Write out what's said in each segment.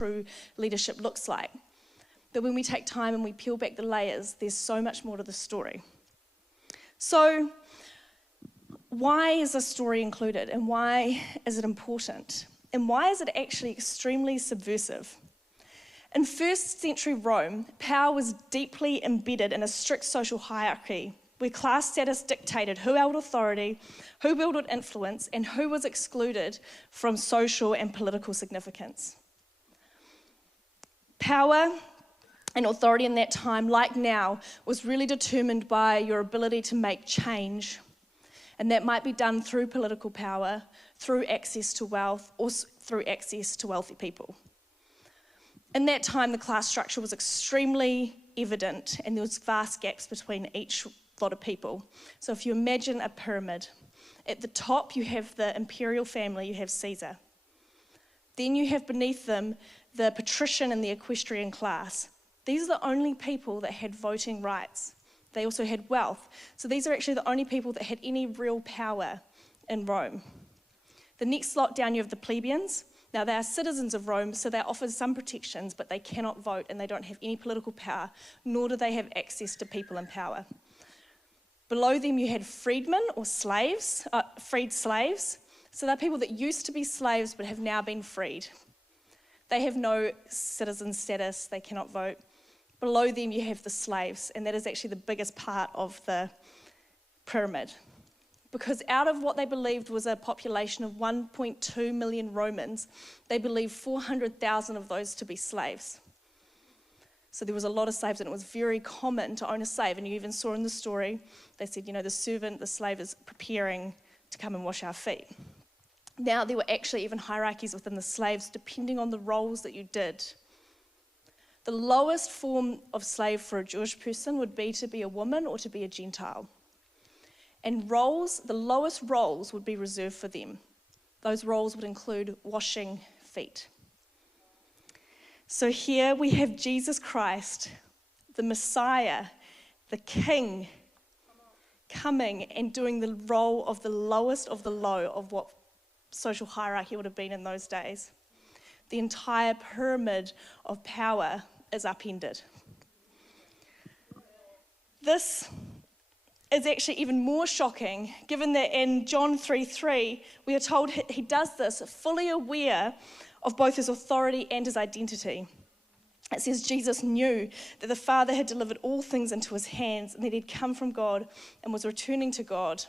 true leadership looks like. But when we take time and we peel back the layers, there's so much more to the story. So, why is this story included, and why is it important? And why is it actually extremely subversive? In first century Rome, power was deeply embedded in a strict social hierarchy where class status dictated who held authority, who wielded influence, and who was excluded from social and political significance. Power and authority in that time, like now, was really determined by your ability to make change. And that might be done through political power, through access to wealth, or through access to wealthy people. In that time, the class structure was extremely evident, and there was vast gaps between each lot of people. So if you imagine a pyramid, at the top you have the imperial family, you have Caesar. Then you have beneath them the patrician and the equestrian class. These are the only people that had voting rights. They also had wealth. So these are actually the only people that had any real power in Rome. The next slot down, you have the plebeians. Now, they are citizens of Rome, so they're offered some protections, but they cannot vote and they don't have any political power, nor do they have access to people in power. Below them, you had freedmen or slaves, freed slaves. So they're people that used to be slaves but have now been freed. They have no citizen status, they cannot vote. Below them, you have the slaves, and that is actually the biggest part of the pyramid. Because out of what they believed was a population of 1.2 million Romans, they believed 400,000 of those to be slaves. So there was a lot of slaves, and it was very common to own a slave. And you even saw in the story, they said, the servant, the slave is preparing to come and wash our feet. Now, there were actually even hierarchies within the slaves, depending on the roles that you did. The lowest form of slave for a Jewish person would be to be a woman or to be a Gentile. And the lowest roles would be reserved for them. Those roles would include washing feet. So here we have Jesus Christ, the Messiah, the King, coming and doing the role of the lowest of the low of what social hierarchy would have been in those days. The entire pyramid of power is upended. This is actually even more shocking, given that in John 3:3, we are told he does this fully aware of both his authority and his identity. It says Jesus knew that the Father had delivered all things into his hands and that he'd come from God and was returning to God.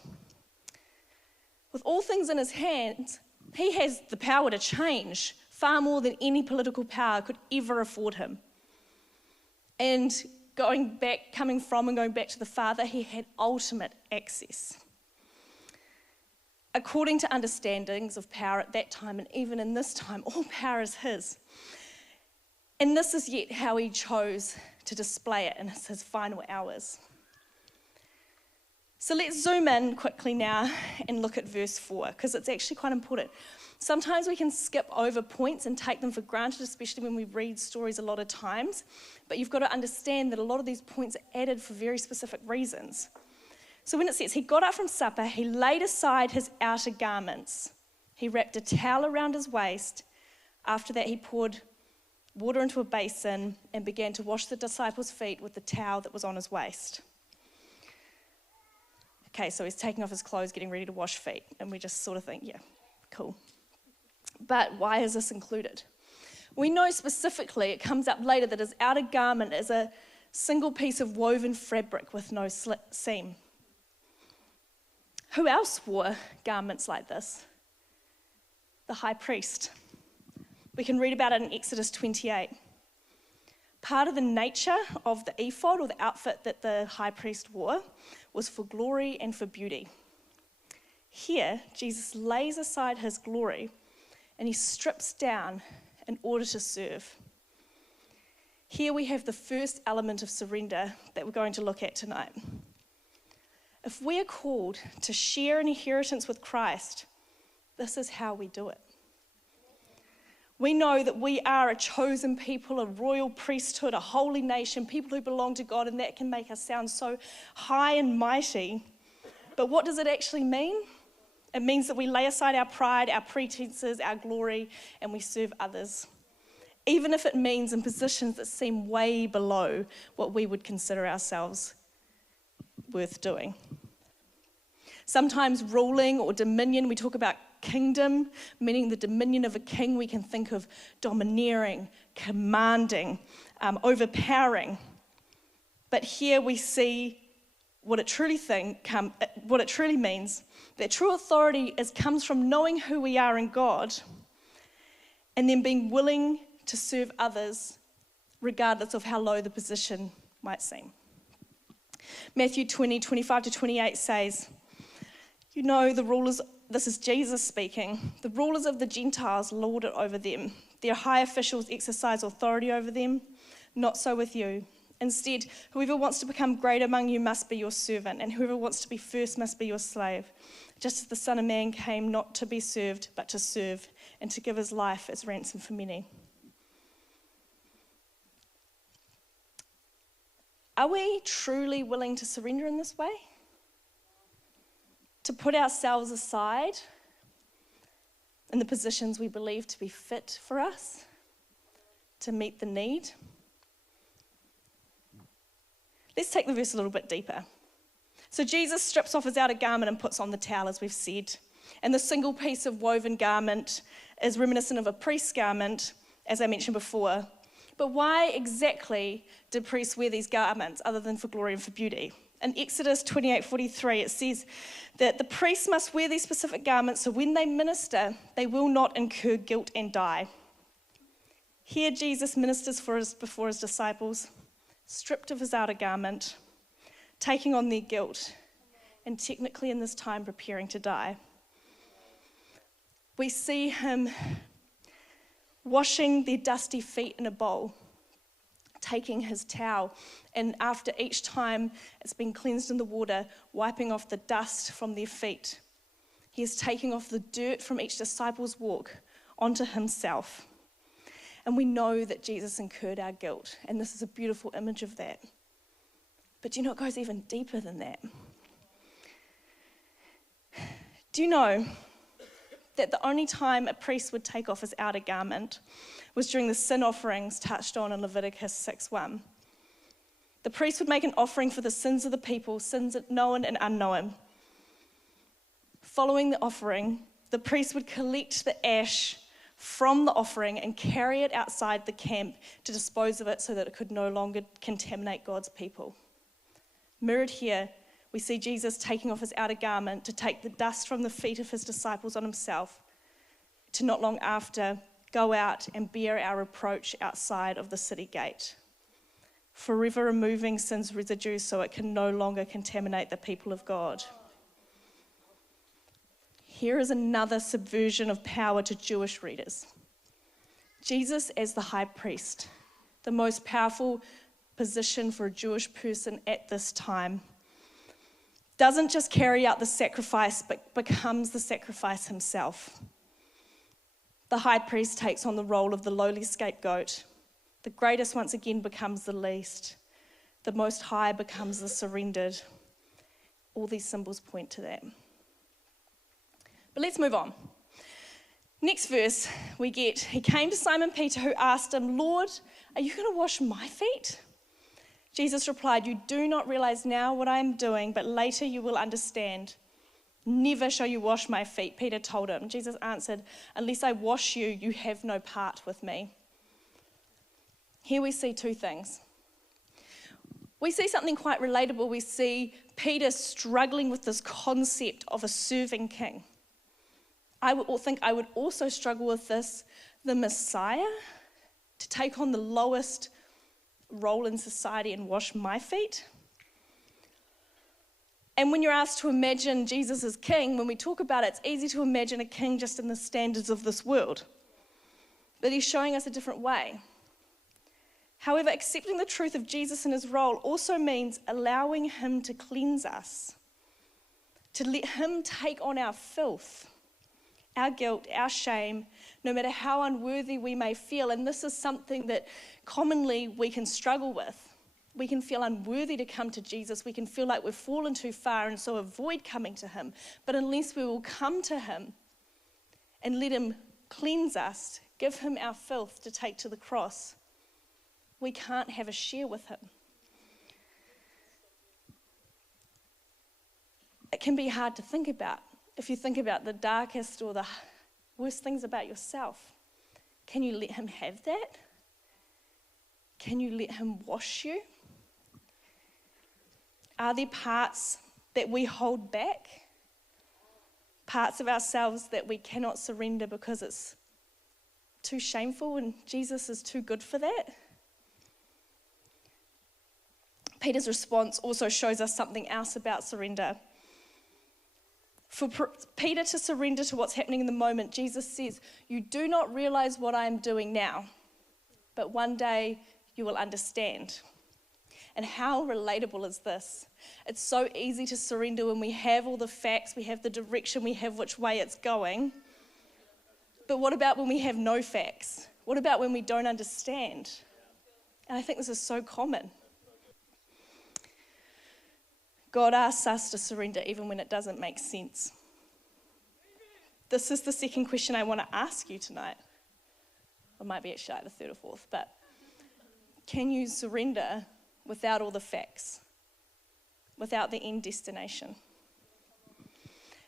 With all things in his hands, he has the power to change far more than any political power could ever afford him. And coming from and going back to the Father, he had ultimate access. According to understandings of power at that time, and even in this time, all power is his. And this is yet how he chose to display it in his final hours. So let's zoom in quickly now and look at verse 4, because it's actually quite important. Sometimes we can skip over points and take them for granted, especially when we read stories a lot of times. But you've got to understand that a lot of these points are added for very specific reasons. So when it says, he got up from supper, he laid aside his outer garments. He wrapped a towel around his waist. After that, he poured water into a basin and began to wash the disciples' feet with the towel that was on his waist. Okay, so he's taking off his clothes, getting ready to wash feet. And we just sort of think, yeah, cool. But why is this included? We know specifically, it comes up later, that his outer garment is a single piece of woven fabric with no seam. Who else wore garments like this? The high priest. We can read about it in Exodus 28. Part of the nature of the ephod, or the outfit that the high priest wore, was for glory and for beauty. Here, Jesus lays aside his glory and he strips down in order to serve. Here we have the first element of surrender that we're going to look at tonight. If we are called to share an inheritance with Christ, this is how we do it. We know that we are a chosen people, a royal priesthood, a holy nation, people who belong to God, and that can make us sound so high and mighty. But what does it actually mean? It means that we lay aside our pride, our pretenses, our glory, and we serve others. even if it means in positions that seem way below what we would consider ourselves worth doing. Sometimes ruling or dominion, we talk about kingdom, meaning the dominion of a king. We can think of domineering, commanding, overpowering. But here we see what it truly means, that true authority comes from knowing who we are in God and then being willing to serve others regardless of how low the position might seem. Matthew 20:25-28 says, "You know the rulers," this is Jesus speaking, "the rulers of the Gentiles lord it over them. Their high officials exercise authority over them. Not so with you. Instead, whoever wants to become great among you must be your servant, and whoever wants to be first must be your slave. Just as the Son of Man came not to be served, but to serve, and to give his life as ransom for many." Are we truly willing to surrender in this way? To put ourselves aside in the positions we believe to be fit for us, to meet the need? Let's take the verse a little bit deeper. So Jesus strips off his outer garment and puts on the towel, as we've said. And the single piece of woven garment is reminiscent of a priest's garment, as I mentioned before. But why exactly did priests wear these garments other than for glory and for beauty? In Exodus 28:43, it says that the priests must wear these specific garments so when they minister, they will not incur guilt and die. Here Jesus ministers before his disciples, stripped of his outer garment, taking on their guilt, and technically in this time preparing to die. We see him washing their dusty feet in a bowl, taking his towel, and after each time it's been cleansed in the water, wiping off the dust from their feet. He is taking off the dirt from each disciple's walk onto himself. And we know that Jesus incurred our guilt, and this is a beautiful image of that. But do you know it goes even deeper than that? Do you know that the only time a priest would take off his outer garment was during the sin offerings touched on in Leviticus 6:1. The priest would make an offering for the sins of the people, sins known and unknown. Following the offering, the priest would collect the ash from the offering and carry it outside the camp to dispose of it so that it could no longer contaminate God's people. Mirrored here, we see Jesus taking off his outer garment to take the dust from the feet of his disciples on himself, to not long after go out and bear our reproach outside of the city gate, forever removing sin's residue so it can no longer contaminate the people of God. Here is another subversion of power to Jewish readers. Jesus as the high priest, the most powerful position for a Jewish person at this time, doesn't just carry out the sacrifice, but becomes the sacrifice himself. The high priest takes on the role of the lowly scapegoat. The greatest once again becomes the least. The most high becomes the surrendered. All these symbols point to that. But let's move on. Next verse, we get, he came to Simon Peter, who asked him, "Lord, are you going to wash my feet?" Jesus replied, "You do not realize now what I am doing, but later you will understand. Never shall you wash my feet," Peter told him. Jesus answered, "Unless I wash you, you have no part with me." Here we see two things. We see something quite relatable. We see Peter struggling with this concept of a serving king. I would also struggle with this, the Messiah, to take on the lowest role in society and wash my feet. And when you're asked to imagine Jesus as king, when we talk about it, it's easy to imagine a king just in the standards of this world. But he's showing us a different way. However, accepting the truth of Jesus and his role also means allowing him to cleanse us, to let him take on our filth, our guilt, our shame, no matter how unworthy we may feel. And this is something that commonly we can struggle with. We can feel unworthy to come to Jesus. We can feel like we've fallen too far and so avoid coming to him. But unless we will come to him and let him cleanse us, give him our filth to take to the cross, we can't have a share with him. It can be hard to think about. If you think about the darkest or the worst things about yourself, can you let him have that? Can you let him wash you? Are there parts that we hold back? Parts of ourselves that we cannot surrender because it's too shameful and Jesus is too good for that? Peter's response also shows us something else about surrender. For Peter to surrender to what's happening in the moment, Jesus says, "You do not realize what I am doing now, but one day you will understand." And how relatable is this? It's so easy to surrender when we have all the facts, we have the direction, we have which way it's going. But what about when we have no facts? What about when we don't understand? And I think this is so common. God asks us to surrender even when it doesn't make sense. This is the second question I want to ask you tonight. It might be actually like the third or fourth, but can you surrender without all the facts, without the end destination?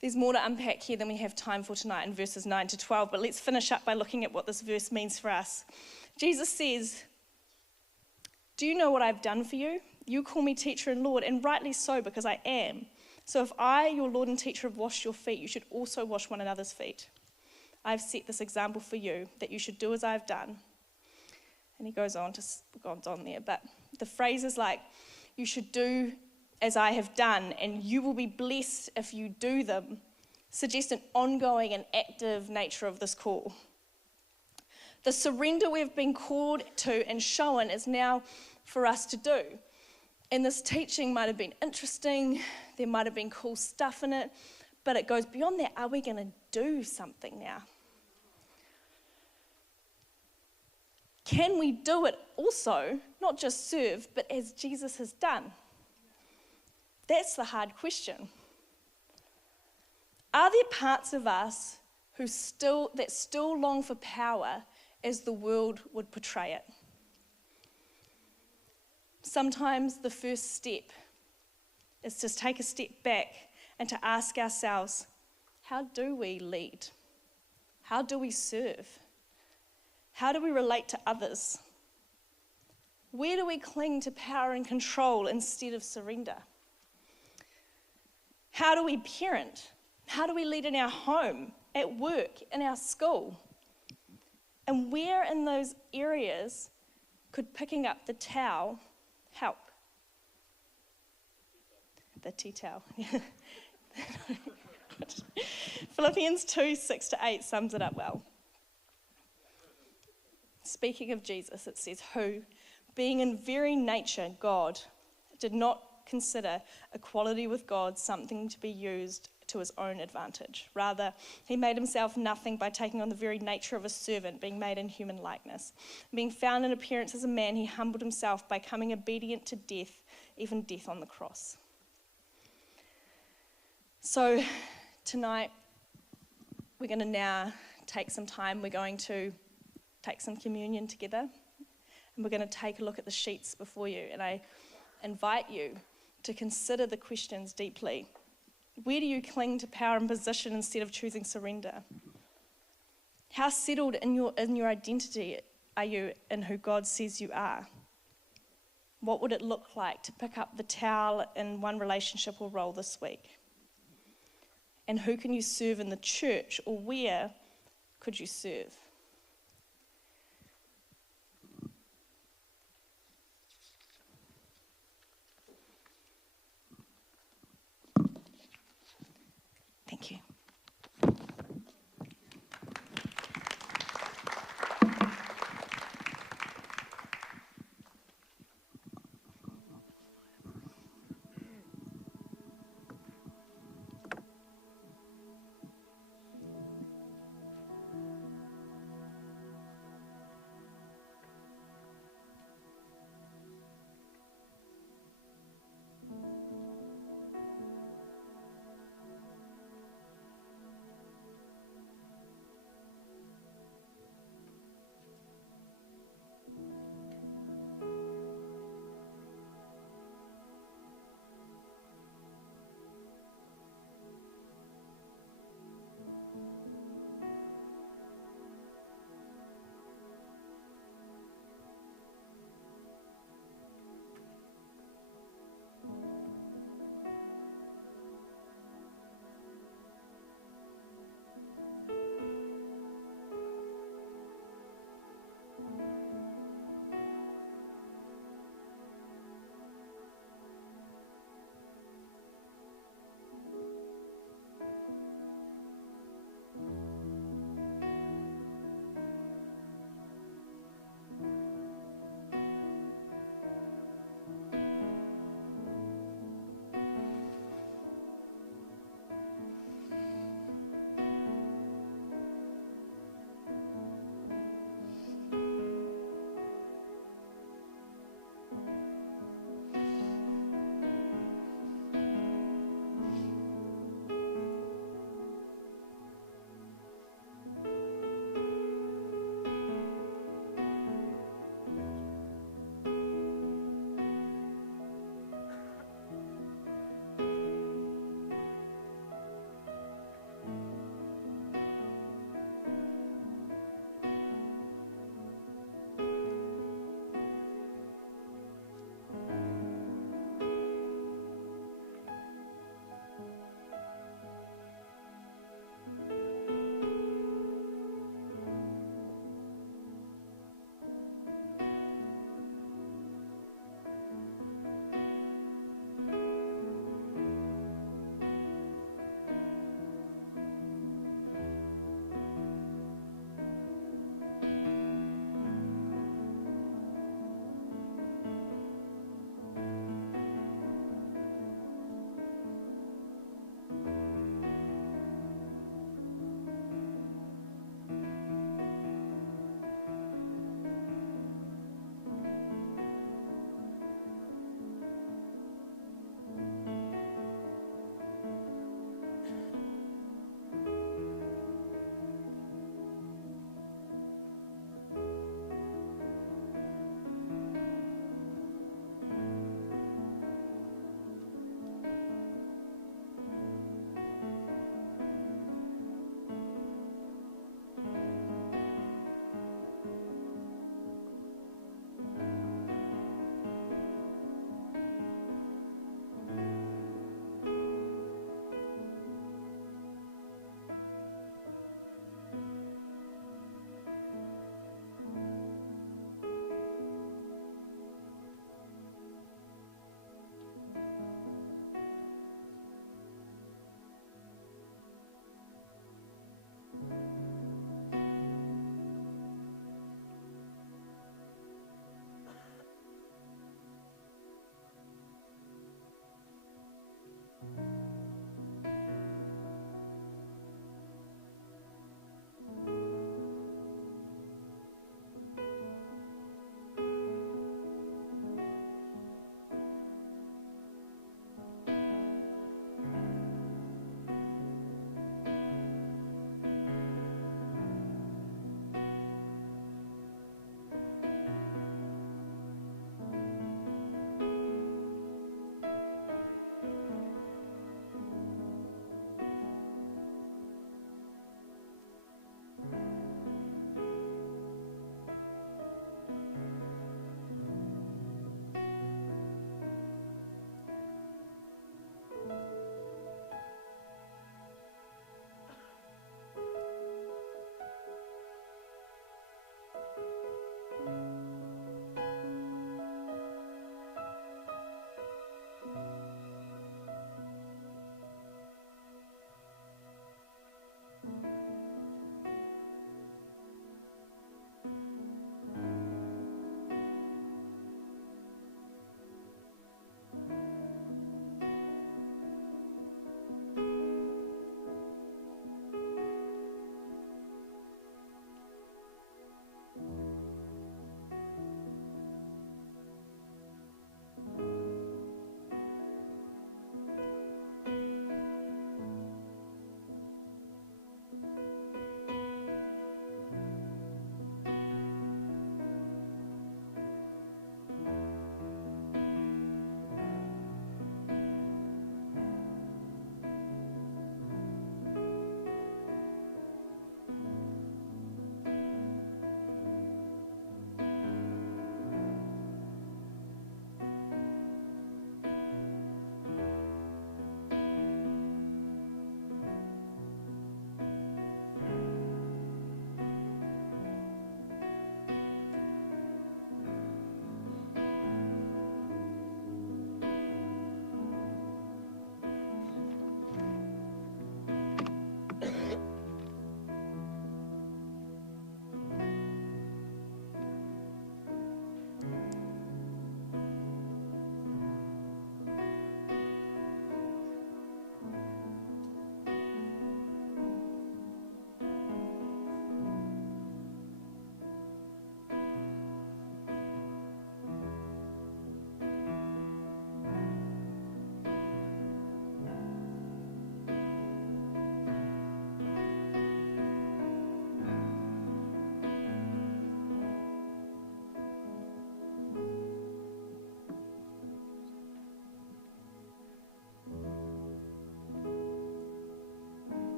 There's more to unpack here than we have time for tonight in verses 9 to 12, but let's finish up by looking at what this verse means for us. Jesus says, "Do you know what I've done for you? You call me teacher and Lord, and rightly so, because I am. So if I, your Lord and teacher, have washed your feet, you should also wash one another's feet. I have set this example for you, that you should do as I have done." And he goes on there, but the phrases like, "you should do as I have done," and "you will be blessed if you do them," suggest an ongoing and active nature of this call. The surrender we've been called to and shown is now for us to do. And this teaching might have been interesting, there might have been cool stuff in it, but it goes beyond that. Are we going to do something now? Can we do it also, not just serve, but as Jesus has done? That's the hard question. Are there parts of us that still long for power as the world would portray it? Sometimes the first step is to take a step back and to ask ourselves, how do we lead? How do we serve? How do we relate to others? Where do we cling to power and control instead of surrender? How do we parent? How do we lead in our home, at work, in our school? And where in those areas could picking up the towel help? The tea towel. Philippians 2, 6-8 sums it up well. Speaking of Jesus, it says, "Who, being in very nature God, did not consider equality with God something to be used to his own advantage. Rather, he made himself nothing by taking on the very nature of a servant, being made in human likeness. Being found in appearance as a man, he humbled himself by becoming obedient to death, even death on the cross." So tonight, we're going to now take some time. We're going to take some communion together, and we're going to take a look at the sheets before you. And I invite you to consider the questions deeply. Where do you cling to power and position instead of choosing surrender? How settled in your identity are you in who God says you are? What would it look like to pick up the towel in one relationship or role this week? And who can you serve in the church, or where could you serve? Thank you.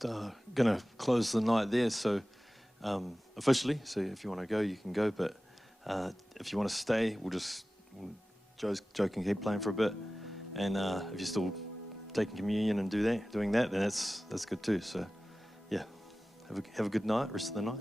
just going to close the night there. So officially, so if you want to go, you can go. But if you want to stay, Joe can keep playing for a bit. And if you're still taking communion and doing that, then that's good too. So yeah, have a good night, rest of the night.